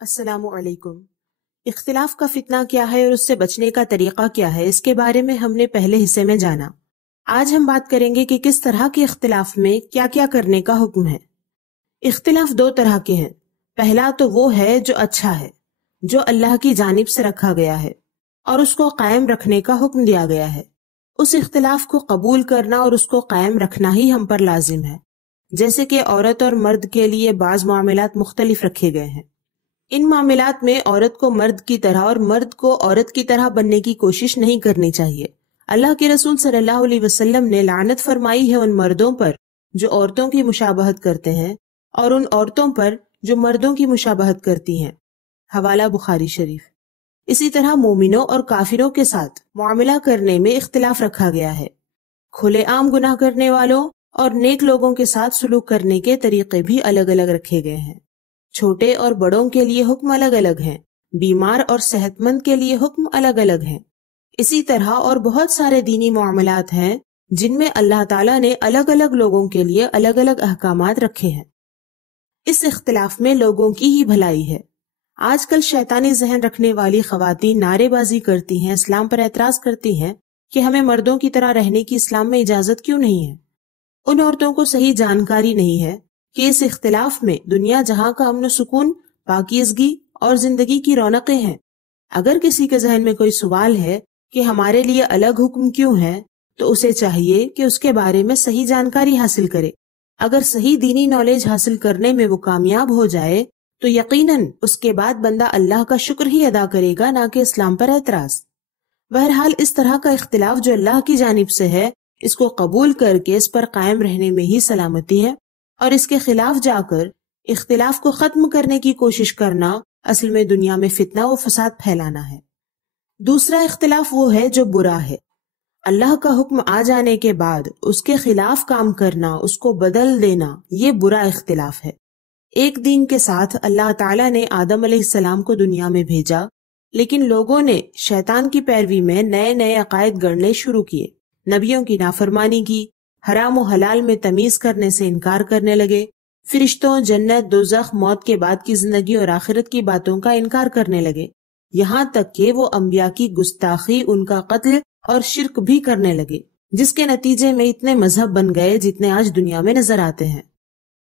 السلام علیکم۔ اختلاف کا فتنہ کیا ہے اور اس سے بچنے کا طریقہ کیا ہے، اس کے بارے میں ہم نے پہلے حصے میں جانا۔ آج ہم بات کریں گے کہ کس طرح کے اختلاف میں کیا کیا کرنے کا حکم ہے۔ اختلاف دو طرح کے ہیں۔ پہلا تو وہ ہے جو اچھا ہے، جو اللہ کی جانب سے رکھا گیا ہے اور اس کو قائم رکھنے کا حکم دیا گیا ہے۔ اس اختلاف کو قبول کرنا اور اس کو قائم رکھنا ہی ہم پر لازم ہے، جیسے کہ عورت اور مرد کے لیے بعض معاملات مختلف رکھے گئے ہیں۔ ان معاملات میں عورت کو مرد کی طرح اور مرد کو عورت کی طرح بننے کی کوشش نہیں کرنی چاہیے۔ اللہ کے رسول صلی اللہ علیہ وسلم نے لعنت فرمائی ہے ان مردوں پر جو عورتوں کی مشابہت کرتے ہیں اور ان عورتوں پر جو مردوں کی مشابہت کرتی ہیں۔ حوالہ بخاری شریف۔ اسی طرح مومنوں اور کافروں کے ساتھ معاملہ کرنے میں اختلاف رکھا گیا ہے۔ کھلے عام گناہ کرنے والوں اور نیک لوگوں کے ساتھ سلوک کرنے کے طریقے بھی الگ الگ رکھے گئے ہیں۔ چھوٹے اور بڑوں کے لیے حکم الگ الگ ہیں، بیمار اور صحت مند کے لیے حکم الگ الگ ہیں۔ اسی طرح اور بہت سارے دینی معاملات ہیں جن میں اللہ تعالیٰ نے الگ الگ لوگوں کے لیے الگ الگ احکامات رکھے ہیں۔ اس اختلاف میں لوگوں کی ہی بھلائی ہے۔ آج کل شیطانی ذہن رکھنے والی خواتین نعرے بازی کرتی ہیں، اسلام پر اعتراض کرتی ہیں کہ ہمیں مردوں کی طرح رہنے کی اسلام میں اجازت کیوں نہیں ہے۔ ان عورتوں کو صحیح جانکاری نہیں ہے کہ اس اختلاف میں دنیا جہاں کا امن و سکون، پاکیزگی اور زندگی کی رونقیں ہیں۔ اگر کسی کے ذہن میں کوئی سوال ہے کہ ہمارے لیے الگ حکم کیوں ہے، تو اسے چاہیے کہ اس کے بارے میں صحیح جانکاری حاصل کرے۔ اگر صحیح دینی نالج حاصل کرنے میں وہ کامیاب ہو جائے تو یقیناً اس کے بعد بندہ اللہ کا شکر ہی ادا کرے گا، نہ کہ اسلام پر اعتراض۔ بہرحال اس طرح کا اختلاف جو اللہ کی جانب سے ہے، اس کو قبول کر کے اس پر قائم رہنے میں ہی سلامتی ہے، اور اس کے خلاف جا کر اختلاف کو ختم کرنے کی کوشش کرنا اصل میں دنیا میں فتنہ و فساد پھیلانا ہے۔ دوسرا اختلاف وہ ہے جو برا ہے۔ اللہ کا حکم آ جانے کے بعد اس کے خلاف کام کرنا، اس کو بدل دینا، یہ برا اختلاف ہے۔ ایک دین کے ساتھ اللہ تعالیٰ نے آدم علیہ السلام کو دنیا میں بھیجا، لیکن لوگوں نے شیطان کی پیروی میں نئے نئے عقائد گڑھنے شروع کیے، نبیوں کی نافرمانی کی، حرام و حلال میں تمیز کرنے سے انکار کرنے لگے، فرشتوں، جنت، دوزخ، موت کے بعد کی زندگی اور آخرت کی باتوں کا انکار کرنے لگے، یہاں تک کہ وہ انبیاء کی گستاخی، ان کا قتل اور شرک بھی کرنے لگے، جس کے نتیجے میں اتنے مذہب بن گئے جتنے آج دنیا میں نظر آتے ہیں۔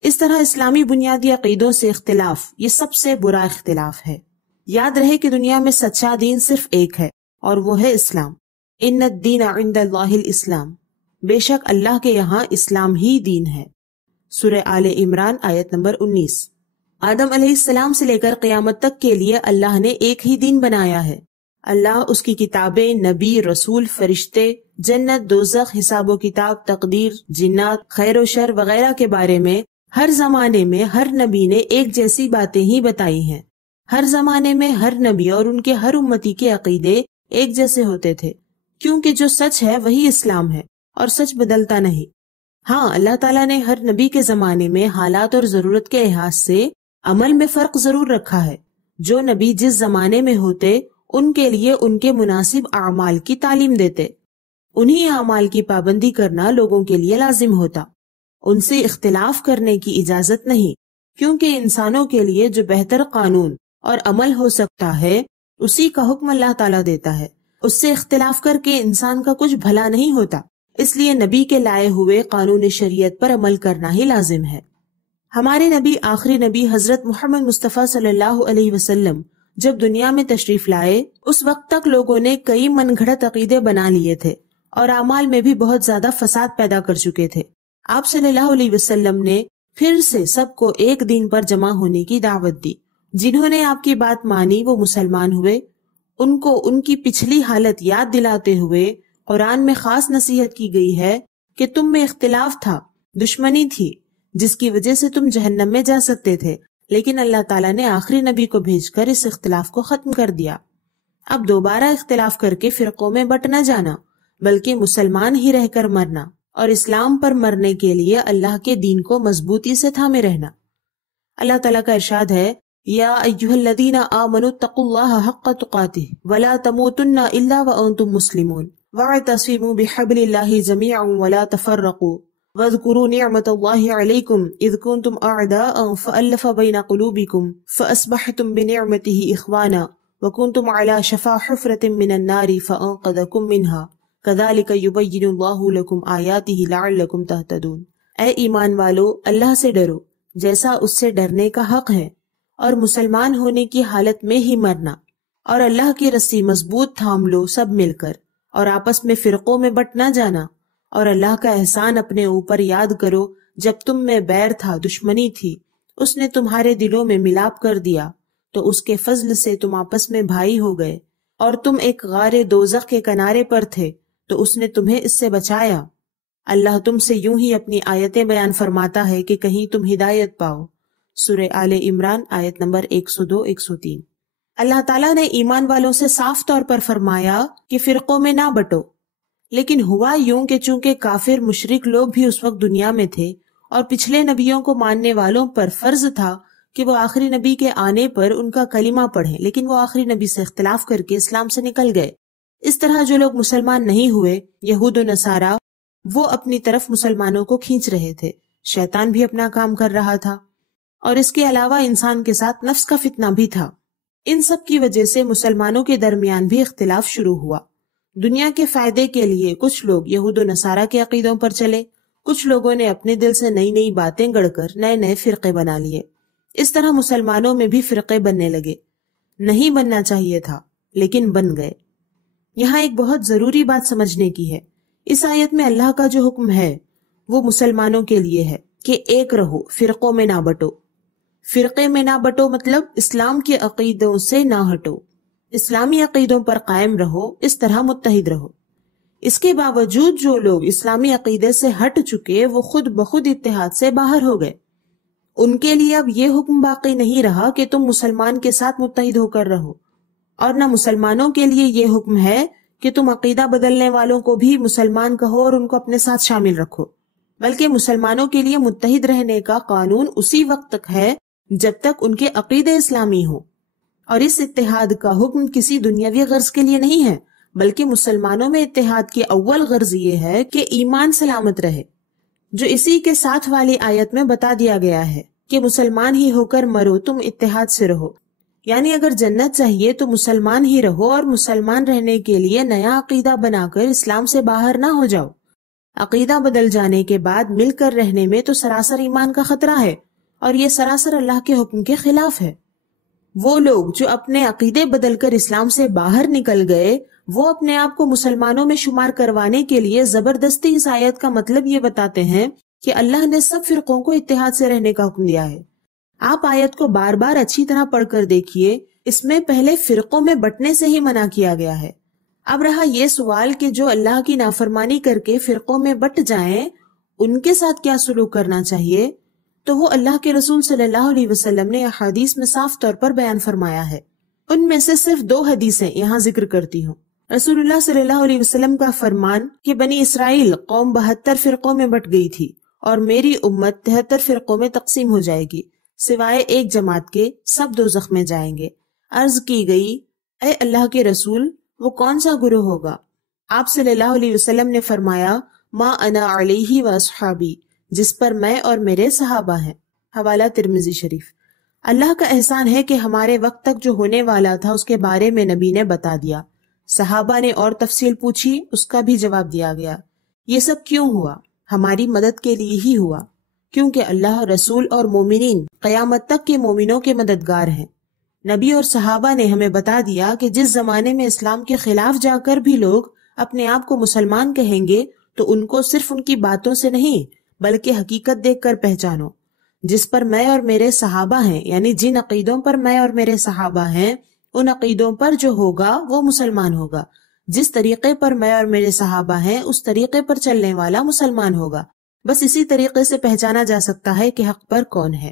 اس طرح اسلامی بنیادی عقیدوں سے اختلاف یہ سب سے برا اختلاف ہے۔ یاد رہے کہ دنیا میں سچا دین صرف ایک ہے اور وہ ہے اسلام۔ ان الدین عند اللہ الاسلام، بے شک اللہ کے یہاں اسلام ہی دین ہے۔ سورہ آل عمران آیت نمبر 19۔ آدم علیہ السلام سے لے کر قیامت تک کے لیے اللہ نے ایک ہی دین بنایا ہے۔ اللہ، اس کی کتابیں، نبی، رسول، فرشتے، جنت، دوزخ، حساب و کتاب، تقدیر، جنات، خیر و شر وغیرہ کے بارے میں ہر زمانے میں ہر نبی نے ایک جیسی باتیں ہی بتائی ہیں۔ ہر زمانے میں ہر نبی اور ان کے ہر امتی کے عقیدے ایک جیسے ہوتے تھے، کیونکہ جو سچ ہے وہی اسلام ہے اور سچ بدلتا نہیں۔ ہاں، اللہ تعالیٰ نے ہر نبی کے زمانے میں حالات اور ضرورت کے لحاظ سے عمل میں فرق ضرور رکھا ہے۔ جو نبی جس زمانے میں ہوتے ان کے لیے ان کے مناسب اعمال کی تعلیم دیتے، انہی اعمال کی پابندی کرنا لوگوں کے لیے لازم ہوتا، ان سے اختلاف کرنے کی اجازت نہیں، کیونکہ انسانوں کے لیے جو بہتر قانون اور عمل ہو سکتا ہے اسی کا حکم اللہ تعالیٰ دیتا ہے۔ اس سے اختلاف کر کے انسان کا کچھ بھلا نہیں ہوتا، اس لیے نبی کے لائے ہوئے قانون شریعت پر عمل کرنا ہی لازم ہے۔ ہمارے نبی، آخری نبی حضرت محمد مصطفیٰ صلی اللہ علیہ وسلم جب دنیا میں تشریف لائے، اس وقت تک لوگوں نے کئی من گھڑت عقیدے بنا لیے تھے اور اعمال میں بھی بہت زیادہ فساد پیدا کر چکے تھے۔ آپ صلی اللہ علیہ وسلم نے پھر سے سب کو ایک دین پر جمع ہونے کی دعوت دی۔ جنہوں نے آپ کی بات مانی وہ مسلمان ہوئے۔ ان کو ان کی پچھلی حالت یاد دلاتے ہوئے قرآن میں خاص نصیحت کی گئی ہے کہ تم میں اختلاف تھا، دشمنی تھی، جس کی وجہ سے تم جہنم میں جا سکتے تھے، لیکن اللہ تعالیٰ نے آخری نبی کو بھیج کر اس اختلاف کو ختم کر دیا۔ اب دوبارہ اختلاف کر کے فرقوں میں بٹ نہ جانا، بلکہ مسلمان ہی رہ کر مرنا اور اسلام پر مرنے کے لیے اللہ کے دین کو مضبوطی سے تھامے رہنا۔ اللہ تعالیٰ کا ارشاد ہے، یا ایھا الذین آمنوا اتقوا اللہ حق تقاتہ ولا تموتن الا وانتم مسلمون واعتصموا بحبل اللہ جميعا ولا تفرقوا وَاذْكُرُوا نِعْمَةَ اللَّهِ عَلَيْكُمْ إِذْ كُنْتُمْ أَعْدَاءً فَأَلَّفَ بَيْنَ قُلُوبِكُمْ فَأَصْبَحْتُمْ بِنِعْمَتِهِ إِخْوَانًا وَكُنْتُمْ عَلَى شَفَا حُفْرَةٍ مِّنَ النَّارِ فَأَنقَذَكُم مِّنْهَا كَذَلِكَ يُبَيِّنُ اللَّهُ لَكُمْ آيَاتِهِ لَعَلَّكُمْ تَهْتَدُونَ۔ اے ایمان والو، اللہ سے ڈرو جیسا اس سے ڈرنے کا حق ہے، اور مسلمان ہونے کی حالت میں ہی مرنا، اور اللہ کی رسی مضبوط تھام لو سب مل کر، اور آپس میں فرقوں میں بٹ نہ جانا، اور اللہ کا احسان اپنے اوپر یاد کرو جب تم میں بیر تھا، دشمنی تھی، اس نے تمہارے دلوں میں ملاپ کر دیا تو اس کے فضل سے تم آپس میں بھائی ہو گئے، اور تم ایک غار دوزخ کے کنارے پر تھے تو اس نے تمہیں اس سے بچایا۔ اللہ تم سے یوں ہی اپنی آیتیں بیان فرماتا ہے کہ کہیں تم ہدایت پاؤ۔ سورہ آل عمران آیت نمبر 102-103۔ اللہ تعالیٰ نے ایمان والوں سے صاف طور پر فرمایا کہ فرقوں میں نہ بٹو، لیکن ہوا یوں کہ چونکہ کافر مشرک لوگ بھی اس وقت دنیا میں تھے، اور پچھلے نبیوں کو ماننے والوں پر فرض تھا کہ وہ آخری نبی کے آنے پر ان کا کلمہ پڑھیں، لیکن وہ آخری نبی سے اختلاف کر کے اسلام سے نکل گئے۔ اس طرح جو لوگ مسلمان نہیں ہوئے، یہود و نصارہ، وہ اپنی طرف مسلمانوں کو کھینچ رہے تھے، شیطان بھی اپنا کام کر رہا تھا، اور اس کے علاوہ انسان کے ساتھ نفس کا فتنہ بھی تھا۔ ان سب کی وجہ سے مسلمانوں کے درمیان بھی اختلاف شروع ہوا۔ دنیا کے فائدے کے لیے کچھ لوگ یہود و نصارہ کے عقیدوں پر چلے، کچھ لوگوں نے اپنے دل سے نئی نئی باتیں گڑھ کر نئے نئے فرقے بنا لیے۔ اس طرح مسلمانوں میں بھی فرقے بننے لگے۔ نہیں بننا چاہیے تھا، لیکن بن گئے۔ یہاں ایک بہت ضروری بات سمجھنے کی ہے۔ اس آیت میں اللہ کا جو حکم ہے وہ مسلمانوں کے لیے ہے کہ ایک رہو، فرقوں میں نہ بٹو۔ فرقے میں نہ بٹو مطلب اسلام کے عقیدوں سے نہ ہٹو، اسلامی عقیدوں پر قائم رہو، اس طرح متحد رہو۔ اس کے باوجود جو لوگ اسلامی عقیدے سے ہٹ چکے وہ خود بخود اتحاد سے باہر ہو گئے۔ ان کے لیے اب یہ حکم باقی نہیں رہا کہ تم مسلمان کے ساتھ متحد ہو کر رہو، اور نہ مسلمانوں کے لیے یہ حکم ہے کہ تم عقیدہ بدلنے والوں کو بھی مسلمان کہو اور ان کو اپنے ساتھ شامل رکھو، بلکہ مسلمانوں کے لیے متحد رہنے کا قانون اسی وقت تک ہے جب تک ان کے عقیدے اسلامی ہوں، اور اس اتحاد کا حکم کسی دنیاوی غرض کے لیے نہیں ہے، بلکہ مسلمانوں میں اتحاد کی اول غرض یہ ہے کہ ایمان سلامت رہے، جو اسی کے ساتھ والی آیت میں بتا دیا گیا ہے کہ مسلمان ہی ہو کر مرو، تم اتحاد سے رہو۔ یعنی اگر جنت چاہیے تو مسلمان ہی رہو، اور مسلمان رہنے کے لیے نیا عقیدہ بنا کر اسلام سے باہر نہ ہو جاؤ۔ عقیدہ بدل جانے کے بعد مل کر رہنے میں تو سراسر ایمان کا خطرہ ہے، اور یہ سراسر اللہ کے حکم کے خلاف ہے۔ وہ لوگ جو اپنے عقیدے بدل کر اسلام سے باہر نکل گئے، وہ اپنے آپ کو مسلمانوں میں شمار کروانے کے لیے زبردستی اس آیت کا مطلب یہ بتاتے ہیں کہ اللہ نے سب فرقوں کو اتحاد سے رہنے کا حکم دیا ہے۔ آپ آیت کو بار بار اچھی طرح پڑھ کر دیکھیے، اس میں پہلے فرقوں میں بٹنے سے ہی منع کیا گیا ہے۔ اب رہا یہ سوال کہ جو اللہ کی نافرمانی کر کے فرقوں میں بٹ جائیں، ان کے ساتھ کیا سلوک کرنا چاہیے، تو وہ اللہ کے رسول صلی اللہ علیہ وسلم نے احادیث میں صاف طور پر بیان فرمایا ہے۔ ان میں سے صرف 2 حدیثیں یہاں ذکر کرتی ہوں۔ رسول اللہ صلی اللہ علیہ وسلم کا فرمان کہ بنی اسرائیل قوم 72 فرقوں میں بٹ گئی تھی، اور میری امت 73 فرقوں میں تقسیم ہو جائے گی، سوائے ایک جماعت کے، سب دوزخ میں جائیں گے۔ عرض کی گئی، اے اللہ کے رسول، وہ کون سا گروہ ہوگا؟ آپ صلی اللہ علیہ وسلم نے فرمایا، ما انا علیہ و اصحابی، جس پر میں اور میرے صحابہ ہیں۔ حوالہ ترمذی شریف۔ اللہ کا احسان ہے کہ ہمارے وقت تک جو ہونے والا تھا اس کے بارے میں نبی نے بتا دیا۔ صحابہ نے اور تفصیل پوچھی، اس کا بھی جواب دیا گیا۔ یہ سب کیوں ہوا؟ ہماری مدد کے لیے ہی ہوا، کیونکہ اللہ، رسول اور مومنین قیامت تک کے مومنوں کے مددگار ہیں۔ نبی اور صحابہ نے ہمیں بتا دیا کہ جس زمانے میں اسلام کے خلاف جا کر بھی لوگ اپنے آپ کو مسلمان کہیں گے تو ان کو صرف ان کی باتوں سے نہیں بلکہ حقیقت دیکھ کر پہچانو۔ جس پر میں اور میرے صحابہ ہیں، یعنی جن عقیدوں پر میں اور میرے صحابہ ہیں، ان عقیدوں پر جو ہوگا وہ مسلمان ہوگا۔ جس طریقے پر میں اور میرے صحابہ ہیں اس طریقے پر چلنے والا مسلمان ہوگا۔ بس اسی طریقے سے پہچانا جا سکتا ہے کہ حق پر کون ہے۔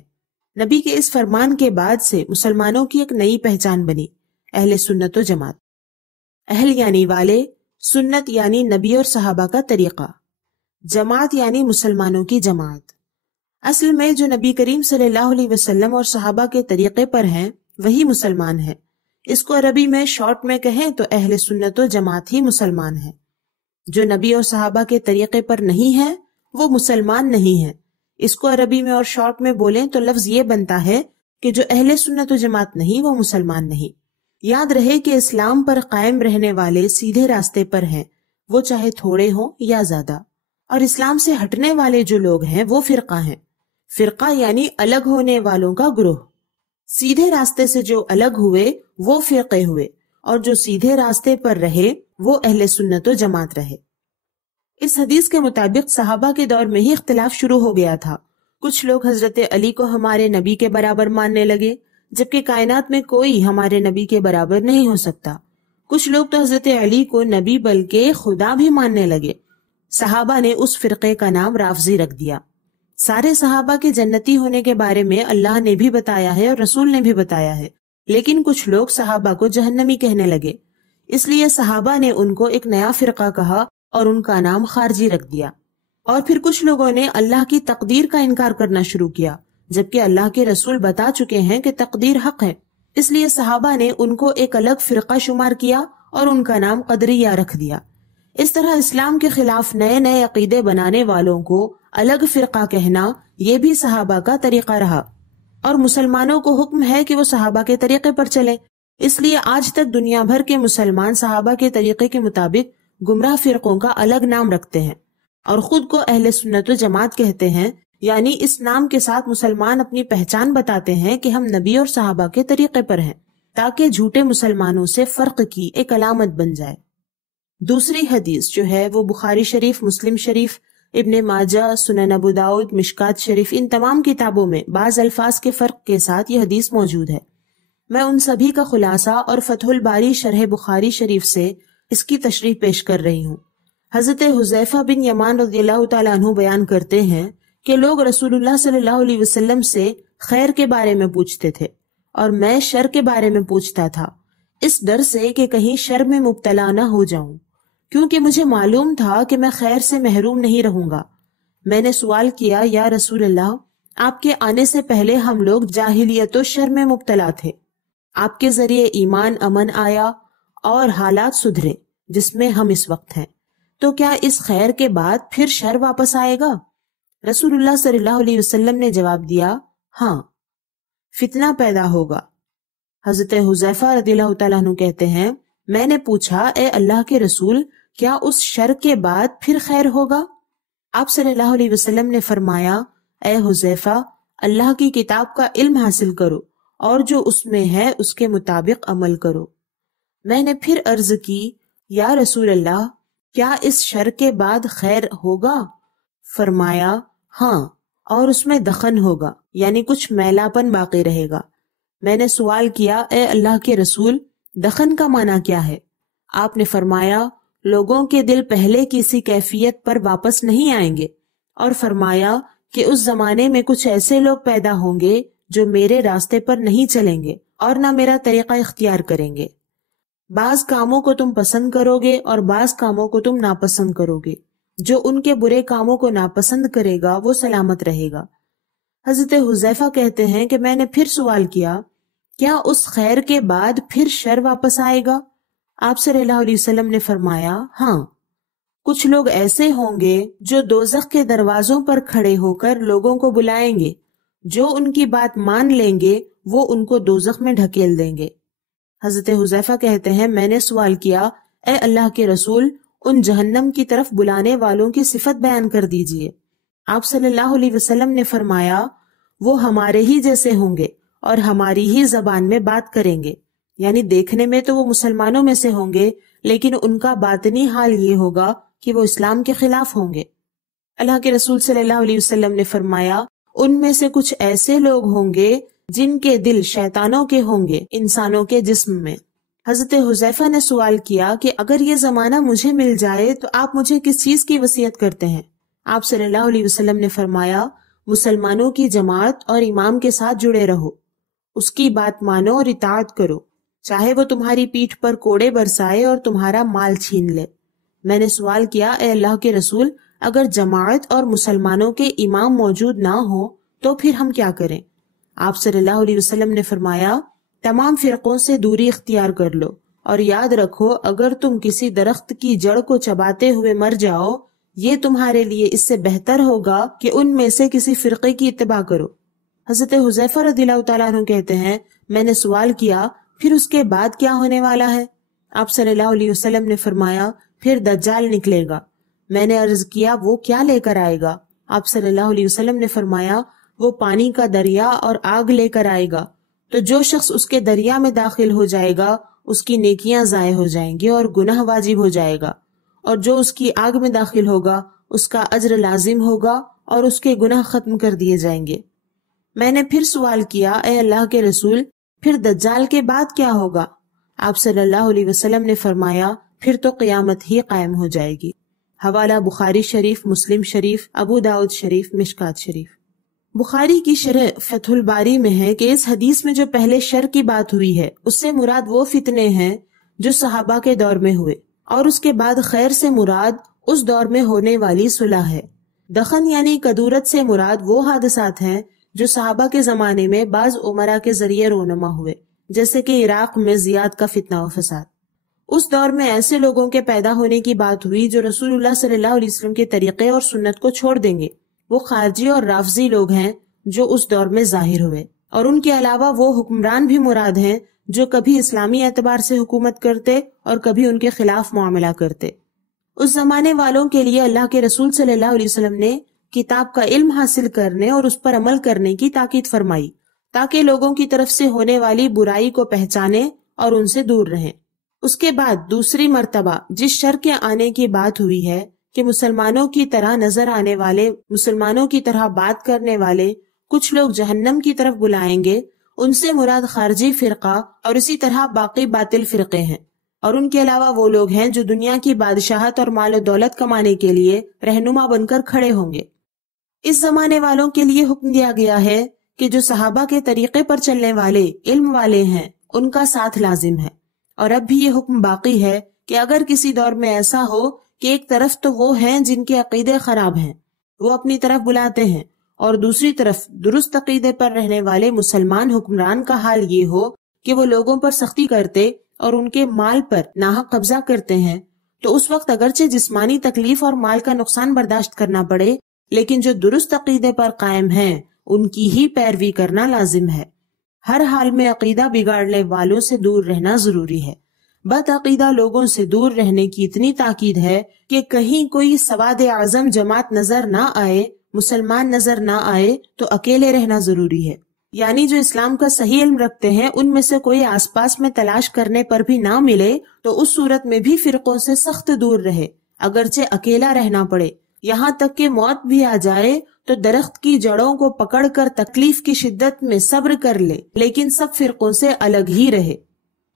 نبی کے اس فرمان کے بعد سے مسلمانوں کی ایک نئی پہچان بنی، اہل سنت و جماعت۔ اہل یعنی والے، سنت یعنی نبی اور صحابہ کا طریقہ، جماعت یعنی مسلمانوں کی جماعت۔ اصل میں جو نبی کریم صلی اللہ علیہ وسلم اور صحابہ کے طریقے پر ہیں وہی مسلمان ہیں۔ اس کو عربی میں شارٹ میں کہیں تو اہل سنت و جماعت ہی مسلمان ہیں۔ جو نبی اور صحابہ کے طریقے پر نہیں ہے وہ مسلمان نہیں ہے۔ اس کو عربی میں اور شارٹ میں بولیں تو لفظ یہ بنتا ہے کہ جو اہل سنت و جماعت نہیں وہ مسلمان نہیں۔ یاد رہے کہ اسلام پر قائم رہنے والے سیدھے راستے پر ہیں، وہ چاہے تھوڑے ہوں یا زیادہ، اور اسلام سے ہٹنے والے جو لوگ ہیں وہ فرقہ ہیں۔ فرقہ یعنی الگ ہونے والوں کا گروہ۔ سیدھے راستے سے جو الگ ہوئے وہ فرقے ہوئے، اور جو سیدھے راستے پر رہے وہ اہل سنت و جماعت رہے۔ اس حدیث کے مطابق صحابہ کے دور میں ہی اختلاف شروع ہو گیا تھا۔ کچھ لوگ حضرت علی کو ہمارے نبی کے برابر ماننے لگے، جبکہ کائنات میں کوئی ہمارے نبی کے برابر نہیں ہو سکتا۔ کچھ لوگ تو حضرت علی کو نبی بلکہ خدا بھی ماننے لگے۔ صحابہ نے اس فرقے کا نام رافضی رکھ دیا۔ سارے صحابہ کے جنتی ہونے کے بارے میں اللہ نے بھی بتایا ہے اور رسول نے بھی بتایا ہے، لیکن کچھ لوگ صحابہ کو جہنمی کہنے لگے، اس لیے صحابہ نے ان کو ایک نیا فرقہ کہا اور ان کا نام خارجی رکھ دیا۔ اور پھر کچھ لوگوں نے اللہ کی تقدیر کا انکار کرنا شروع کیا، جبکہ اللہ کے رسول بتا چکے ہیں کہ تقدیر حق ہے، اس لیے صحابہ نے ان کو ایک الگ فرقہ شمار کیا اور ان کا نام قدریہ رکھ دیا۔ اس طرح اسلام کے خلاف نئے نئے عقیدے بنانے والوں کو الگ فرقہ کہنا یہ بھی صحابہ کا طریقہ رہا، اور مسلمانوں کو حکم ہے کہ وہ صحابہ کے طریقے پر چلیں۔ اس لیے آج تک دنیا بھر کے مسلمان صحابہ کے طریقے کے مطابق گمراہ فرقوں کا الگ نام رکھتے ہیں اور خود کو اہل سنت و جماعت کہتے ہیں، یعنی اس نام کے ساتھ مسلمان اپنی پہچان بتاتے ہیں کہ ہم نبی اور صحابہ کے طریقے پر ہیں، تاکہ جھوٹے مسلمانوں سے فرق کی ایک علامت بن جائے۔ دوسری حدیث جو ہے وہ بخاری شریف، مسلم شریف، ابن ماجہ، سنن ابو داؤد، مشکات شریف، ان تمام کتابوں میں بعض الفاظ کے فرق کے ساتھ یہ حدیث موجود ہے۔ میں ان سبھی کا خلاصہ اور فتح الباری شرح بخاری شریف سے اس کی تشریح پیش کر رہی ہوں۔ حضرت حذیفہ بن یمان رضی اللہ تعالیٰ عنہ بیان کرتے ہیں کہ لوگ رسول اللہ صلی اللہ علیہ وسلم سے خیر کے بارے میں پوچھتے تھے اور میں شر کے بارے میں پوچھتا تھا، اس ڈر سے کہ کہیں شر میں مبتلا نہ ہو جاؤں، کیونکہ مجھے معلوم تھا کہ میں خیر سے محروم نہیں رہوں گا۔ میں نے سوال کیا، یا رسول اللہ، آپ کے آنے سے پہلے ہم لوگ جاہلیت و شر میں مبتلا تھے، آپ کے ذریعے ایمان امن آیا اور حالات سدھرے جس میں ہم اس وقت ہیں، تو کیا اس خیر کے بعد پھر شر واپس آئے گا؟ رسول اللہ صلی اللہ علیہ وسلم نے جواب دیا، ہاں، فتنہ پیدا ہوگا۔ حضرت حذیفہ رضی اللہ تعالیٰ عنہ کہتے ہیں، میں نے پوچھا، اے اللہ کے رسول، کیا اس شر کے بعد پھر خیر ہوگا؟ آپ صلی اللہ علیہ وسلم نے فرمایا، اے حذیفہ، اللہ کی کتاب کا علم حاصل کرو اور جو اس میں ہے اس کے مطابق عمل کرو۔ میں نے پھر عرض کی، یا رسول اللہ، کیا اس شر کے بعد خیر ہوگا؟ فرمایا، ہاں، اور اس میں دخن ہوگا، یعنی کچھ میلا پن باقی رہے گا۔ میں نے سوال کیا، اے اللہ کے رسول، دخن کا معنی کیا ہے؟ آپ نے فرمایا، لوگوں کے دل پہلے کسی کیفیت پر واپس نہیں آئیں گے، اور فرمایا کہ اس زمانے میں کچھ ایسے لوگ پیدا ہوں گے جو میرے راستے پر نہیں چلیں گے اور نہ میرا طریقہ اختیار کریں گے۔ بعض کاموں کو تم پسند کرو گے اور بعض کاموں کو تم ناپسند کرو گے، جو ان کے برے کاموں کو ناپسند کرے گا وہ سلامت رہے گا۔ حضرت حذیفہ کہتے ہیں کہ میں نے پھر سوال کیا، کیا اس خیر کے بعد پھر شر واپس آئے گا؟ آپ صلی اللہ علیہ وسلم نے فرمایا، ہاں، کچھ لوگ ایسے ہوں گے جو دوزخ کے دروازوں پر کھڑے ہو کر لوگوں کو بلائیں گے، جو ان کی بات مان لیں گے وہ ان کو دوزخ میں ڈھکیل دیں گے۔ حضرت حذیفہ کہتے ہیں، میں نے سوال کیا، اے اللہ کے رسول، ان جہنم کی طرف بلانے والوں کی صفت بیان کر دیجئے۔ آپ صلی اللہ علیہ وسلم نے فرمایا، وہ ہمارے ہی جیسے ہوں گے اور ہماری ہی زبان میں بات کریں گے، یعنی دیکھنے میں تو وہ مسلمانوں میں سے ہوں گے، لیکن ان کا باطنی حال یہ ہوگا کہ وہ اسلام کے خلاف ہوں گے۔ اللہ کے رسول صلی اللہ علیہ وسلم نے فرمایا، ان میں سے کچھ ایسے لوگ ہوں گے جن کے دل شیطانوں کے ہوں گے انسانوں کے جسم میں۔ حضرت حذیفہ نے سوال کیا کہ اگر یہ زمانہ مجھے مل جائے تو آپ مجھے کس چیز کی وصیت کرتے ہیں؟ آپ صلی اللہ علیہ وسلم نے فرمایا، مسلمانوں کی جماعت اور امام کے ساتھ جڑے رہو، اس کی بات مانو اور اطاعت کرو، چاہے وہ تمہاری پیٹھ پر کوڑے برسائے اور تمہارا مال چھین لے۔ میں نے سوال کیا، اے اللہ کے رسول، اگر جماعت اور مسلمانوں کے امام موجود نہ ہو تو پھر ہم کیا کریں؟ آپ صلی اللہ علیہ وسلم نے فرمایا، تمام فرقوں سے دوری اختیار کر لو اور یاد رکھو، اگر تم کسی درخت کی جڑ کو چباتے ہوئے مر جاؤ یہ تمہارے لیے اس سے بہتر ہوگا کہ ان میں سے کسی فرقے کی اتباع کرو۔ حضرت حذیفہ رضی اللہ تعالیٰ عنہ کہتے ہیں، میں نے سوال کیا پھر اس کے بعد کیا ہونے والا ہے؟ آپ صلی اللہ علیہ وسلم نے فرمایا پھر دجال نکلے گا۔ میں نے عرض کیا وہ کیا لے کر آئے گا؟ آپ صلی اللہ علیہ وسلم نے فرمایا وہ پانی کا دریا اور آگ لے کر آئے گا، تو جو شخص اس کے دریا میں داخل ہو جائے گا اس کی نیکیاں ضائع ہو جائیں گی اور گناہ واجب ہو جائے گا، اور جو اس کی آگ میں داخل ہوگا اس کا اجر لازم ہوگا اور اس کے گناہ ختم کر دیے جائیں گے۔ میں نے پھر سوال کیا، اے اللہ کے رسول پھر دجال کے بعد کیا ہوگا؟ آپ صلی اللہ علیہ وسلم نے فرمایا پھر تو قیامت ہی قائم ہو جائے گی۔ حوالہ بخاری شریف، مسلم شریف، ابو داؤد شریف، مشکات شریف۔ بخاری کی شرح فتح الباری میں ہے کہ اس حدیث میں جو پہلے شر کی بات ہوئی ہے اس سے مراد وہ فتنے ہیں جو صحابہ کے دور میں ہوئے، اور اس کے بعد خیر سے مراد اس دور میں ہونے والی صلح ہے۔ دخن یعنی کدورت سے مراد وہ حادثات ہیں جو صحابہ کے زمانے میں بعض عمرا کے ذریعے رونما ہوئے، جیسے کہ عراق میں زیاد کا فتنہ و فساد۔ اس دور میں ایسے لوگوں کے پیدا ہونے کی بات ہوئی جو رسول اللہ صلی اللہ علیہ وسلم کے طریقے اور سنت کو چھوڑ دیں گے۔ وہ خارجی اور رافضی لوگ ہیں جو اس دور میں ظاہر ہوئے، اور ان کے علاوہ وہ حکمران بھی مراد ہیں جو کبھی اسلامی اعتبار سے حکومت کرتے اور کبھی ان کے خلاف معاملہ کرتے۔ اس زمانے والوں کے لیے اللہ کے رسول صلی اللہ علیہ وسلم نے کتاب کا علم حاصل کرنے اور اس پر عمل کرنے کی تاکید فرمائی تاکہ لوگوں کی طرف سے ہونے والی برائی کو پہچانے اور ان سے دور رہیں۔ اس کے بعد دوسری مرتبہ جس شر کے آنے کی بات ہوئی ہے کہ مسلمانوں کی طرح نظر آنے والے، مسلمانوں کی طرح بات کرنے والے کچھ لوگ جہنم کی طرف بلائیں گے، ان سے مراد خارجی فرقہ اور اسی طرح باقی باطل فرقے ہیں، اور ان کے علاوہ وہ لوگ ہیں جو دنیا کی بادشاہت اور مال و دولت کمانے کے لیے رہنما بن کر کھڑے ہوں گے۔ اس زمانے والوں کے لیے حکم دیا گیا ہے کہ جو صحابہ کے طریقے پر چلنے والے علم والے ہیں ان کا ساتھ لازم ہے، اور اب بھی یہ حکم باقی ہے کہ اگر کسی دور میں ایسا ہو کہ ایک طرف تو وہ ہیں جن کے عقیدے خراب ہیں، وہ اپنی طرف بلاتے ہیں، اور دوسری طرف درست عقیدے پر رہنے والے مسلمان حکمران کا حال یہ ہو کہ وہ لوگوں پر سختی کرتے اور ان کے مال پر ناحق قبضہ کرتے ہیں، تو اس وقت اگرچہ جسمانی تکلیف اور مال کا نقصان برداشت کرنا پڑے، لیکن جو درست عقیدے پر قائم ہیں ان کی ہی پیروی کرنا لازم ہے۔ ہر حال میں عقیدہ بگاڑنے والوں سے دور رہنا ضروری ہے۔ بد عقیدہ لوگوں سے دور رہنے کی اتنی تاکید ہے کہ کہیں کوئی سواد اعظم جماعت نظر نہ آئے، مسلمان نظر نہ آئے تو اکیلے رہنا ضروری ہے۔ یعنی جو اسلام کا صحیح علم رکھتے ہیں ان میں سے کوئی آس پاس میں تلاش کرنے پر بھی نہ ملے تو اس صورت میں بھی فرقوں سے سخت دور رہے، اگرچہ اکیلا رہنا پڑے، یہاں تک کہ موت بھی آ جائے تو درخت کی جڑوں کو پکڑ کر تکلیف کی شدت میں صبر کر لے، لیکن سب فرقوں سے الگ ہی رہے،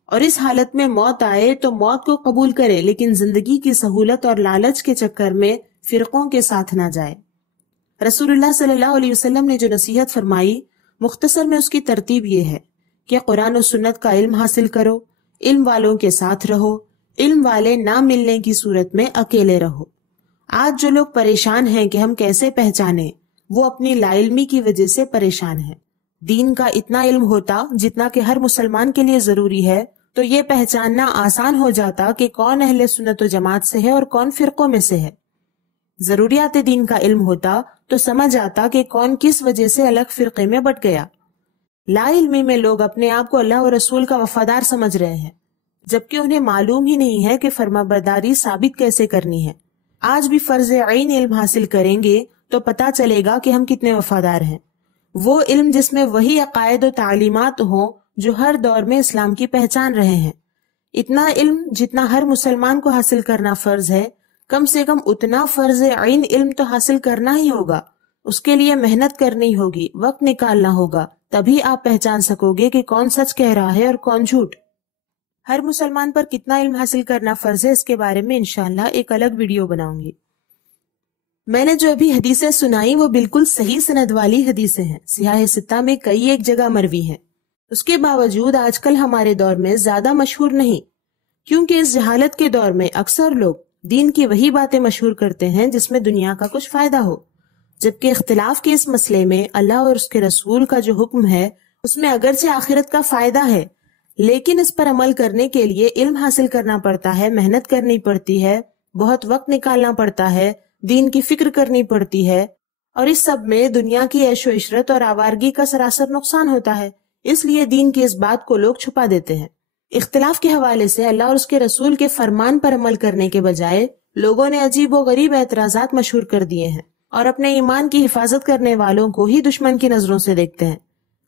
اور اس حالت میں موت آئے تو موت کو قبول کرے، لیکن زندگی کی سہولت اور لالچ کے چکر میں فرقوں کے ساتھ نہ جائے۔ رسول اللہ صلی اللہ علیہ وسلم نے جو نصیحت فرمائی مختصر میں اس کی ترتیب یہ ہے کہ قرآن و سنت کا علم حاصل کرو، علم والوں کے ساتھ رہو، علم والے نہ ملنے کی صورت میں اکیلے رہو۔ آج جو لوگ پریشان ہیں کہ ہم کیسے پہچانیں، وہ اپنی لا علمی کی وجہ سے پریشان ہیں۔ دین کا اتنا علم ہوتا جتنا کہ ہر مسلمان کے لیے ضروری ہے تو یہ پہچاننا آسان ہو جاتا کہ کون اہل سنت و جماعت سے ہے اور کون فرقوں میں سے ہے۔ ضروریات دین کا علم ہوتا تو سمجھ آتا کہ کون کس وجہ سے الگ فرقے میں بٹ گیا۔ لا علمی میں لوگ اپنے آپ کو اللہ و رسول کا وفادار سمجھ رہے ہیں، جبکہ انہیں معلوم ہی نہیں ہے کہ فرما برداری ثابت کیسے کرنی ہے۔ آج بھی فرض عین علم حاصل کریں گے تو پتہ چلے گا کہ ہم کتنے وفادار ہیں۔ وہ علم جس میں وہی عقائد و تعلیمات ہوں جو ہر دور میں اسلام کی پہچان رہے ہیں۔ اتنا علم جتنا ہر مسلمان کو حاصل کرنا فرض ہے، کم سے کم اتنا فرض عین علم تو حاصل کرنا ہی ہوگا۔ اس کے لیے محنت کرنی ہوگی، وقت نکالنا ہوگا، تبھی آپ پہچان سکو گے کہ کون سچ کہہ رہا ہے اور کون جھوٹ۔ ہر مسلمان پر کتنا علم حاصل کرنا فرض ہے اس کے بارے میں انشاءاللہ ایک الگ ویڈیو بناؤں گی۔ میں نے جو ابھی حدیثیں سنائی وہ بالکل صحیح سند والی حدیثیں ہیں، سیاہ ستہ میں کئی ایک جگہ مروی ہیں۔ اس کے باوجود آج کل ہمارے دور میں زیادہ مشہور نہیں، کیونکہ اس جہالت کے دور میں اکثر لوگ دین کی وہی باتیں مشہور کرتے ہیں جس میں دنیا کا کچھ فائدہ ہو، جبکہ اختلاف کے اس مسئلے میں اللہ اور اس کے رسول کا جو حکم ہے اس میں اگرچہ آخرت کا فائدہ ہے، لیکن اس پر عمل کرنے کے لیے علم حاصل کرنا پڑتا ہے، محنت کرنی پڑتی ہے، بہت وقت نکالنا پڑتا ہے، دین کی فکر کرنی پڑتی ہے، اور اس سب میں دنیا کی عیش و عشرت اور آوارگی کا سراسر نقصان ہوتا ہے۔ اس لیے دین کی اس بات کو لوگ چھپا دیتے ہیں۔ اختلاف کے حوالے سے اللہ اور اس کے رسول کے فرمان پر عمل کرنے کے بجائے لوگوں نے عجیب و غریب اعتراضات مشہور کر دیے ہیں اور اپنے ایمان کی حفاظت کرنے والوں کو ہی دشمن کی نظروں سے دیکھتے ہیں۔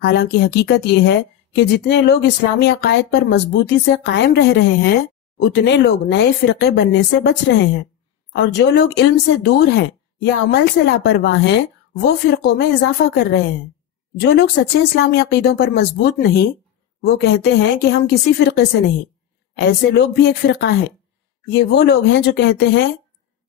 حالانکہ حقیقت یہ ہے کہ جتنے لوگ اسلامی عقائد پر مضبوطی سے قائم رہ رہے ہیں، اتنے لوگ نئے فرقے بننے سے بچ رہے ہیں، اور جو لوگ علم سے دور ہیں یا عمل سے لاپرواہ ہیں وہ فرقوں میں اضافہ کر رہے ہیں۔ جو لوگ سچے اسلامی عقیدوں پر مضبوط نہیں، وہ کہتے ہیں کہ ہم کسی فرقے سے نہیں۔ ایسے لوگ بھی ایک فرقہ ہیں۔ یہ وہ لوگ ہیں جو کہتے ہیں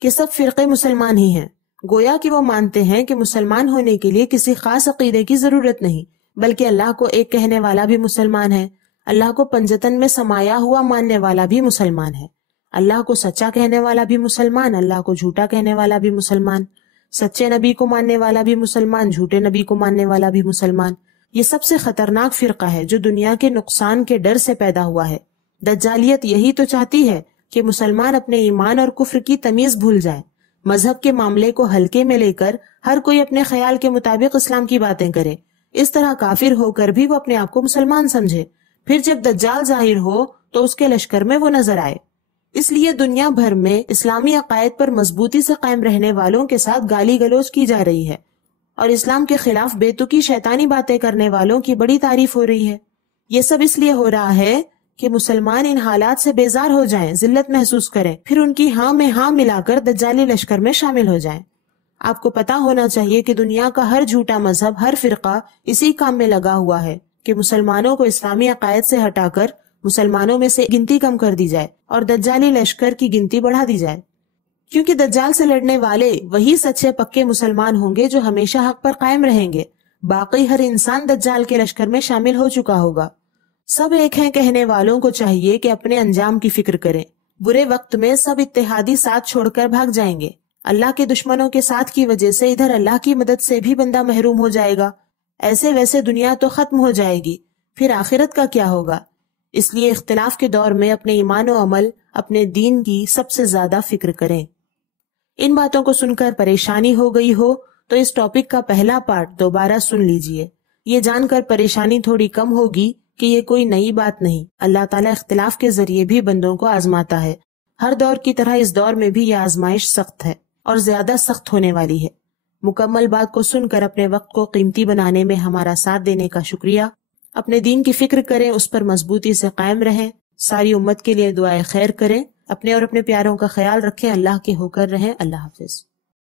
کہ سب فرقے مسلمان ہی ہیں، گویا کہ وہ مانتے ہیں کہ مسلمان ہونے کے لیے کسی خاص عقیدے کی ضرورت نہیں، بلکہ اللہ کو ایک کہنے والا بھی مسلمان ہے، اللہ کو پنجتن میں سمایا ہوا ماننے والا بھی مسلمان ہے، اللہ کو سچا کہنے والا بھی مسلمان، اللہ کو جھوٹا کہنے والا بھی مسلمان، سچے نبی کو ماننے والا بھی مسلمان، جھوٹے نبی کو ماننے والا بھی مسلمان۔ یہ سب سے خطرناک فرقہ ہے جو دنیا کے نقصان کے ڈر سے پیدا ہوا ہے۔ دجالیت یہی تو چاہتی ہے کہ مسلمان اپنے ایمان اور کفر کی تمیز بھول جائے، مذہب کے معاملے کو ہلکے میں لے کر ہر کوئی اپنے خیال کے مطابق اسلام کی باتیں کرے، اس طرح کافر ہو کر بھی وہ اپنے آپ کو مسلمان سمجھے، پھر جب دجال ظاہر ہو تو اس کے لشکر میں وہ نظر آئے۔ اس لیے دنیا بھر میں اسلامی عقائد پر مضبوطی سے قائم رہنے والوں کے ساتھ گالی گلوچ کی جا رہی ہے، اور اسلام کے خلاف بے تکی شیطانی باتیں کرنے والوں کی بڑی تعریف ہو رہی ہے۔ یہ سب اس لیے ہو رہا ہے کہ مسلمان ان حالات سے بیزار ہو جائیں، ذلت محسوس کریں، پھر ان کی ہاں میں ہاں ملا کر دجالی لشکر میں شامل ہو جائیں۔ آپ کو پتا ہونا چاہیے کہ دنیا کا ہر جھوٹا مذہب، ہر فرقہ اسی کام میں لگا ہوا ہے کہ مسلمانوں کو اسلامی عقائد سے ہٹا کر مسلمانوں میں سے گنتی کم کر دی جائے اور دجالی لشکر کی گنتی بڑھا دی جائے، کیونکہ دجال سے لڑنے والے وہی سچے پکے مسلمان ہوں گے جو ہمیشہ حق پر قائم رہیں گے، باقی ہر انسان دجال کے لشکر میں شامل ہو چکا ہوگا۔ سب ایک ہیں کہنے والوں کو چاہیے کہ اپنے انجام کی فکر کریں، برے وقت میں سب اتحادی ساتھ چھوڑ کر بھاگ جائیں گے، اللہ کے دشمنوں کے ساتھ کی وجہ سے ادھر اللہ کی مدد سے بھی بندہ محروم ہو جائے گا، ایسے ویسے دنیا تو ختم ہو جائے گی، پھر آخرت کا کیا ہوگا؟ اس لیے اختلاف کے دور میں اپنے ایمان و عمل، اپنے دین کی سب سے زیادہ فکر کریں۔ ان باتوں کو سن کر پریشانی ہو گئی ہو تو اس ٹاپک کا پہلا پارٹ دوبارہ سن لیجئے، یہ جان کر پریشانی تھوڑی کم ہوگی کہ یہ کوئی نئی بات نہیں، اللہ تعالیٰ اختلاف کے ذریعے بھی بندوں کو آزماتا ہے، ہر دور کی طرح اس دور میں بھی یہ آزمائش سخت ہے اور زیادہ سخت ہونے والی ہے۔ مکمل بات کو سن کر اپنے وقت کو قیمتی بنانے میں ہمارا ساتھ دینے کا شکریہ۔ اپنے دین کی فکر کریں، اس پر مضبوطی سے قائم رہیں، ساری امت کے لیے دعائے خیر کریں، اپنے اور اپنے پیاروں کا خیال رکھیں، اللہ کے ہو کر رہیں۔ اللہ حافظ۔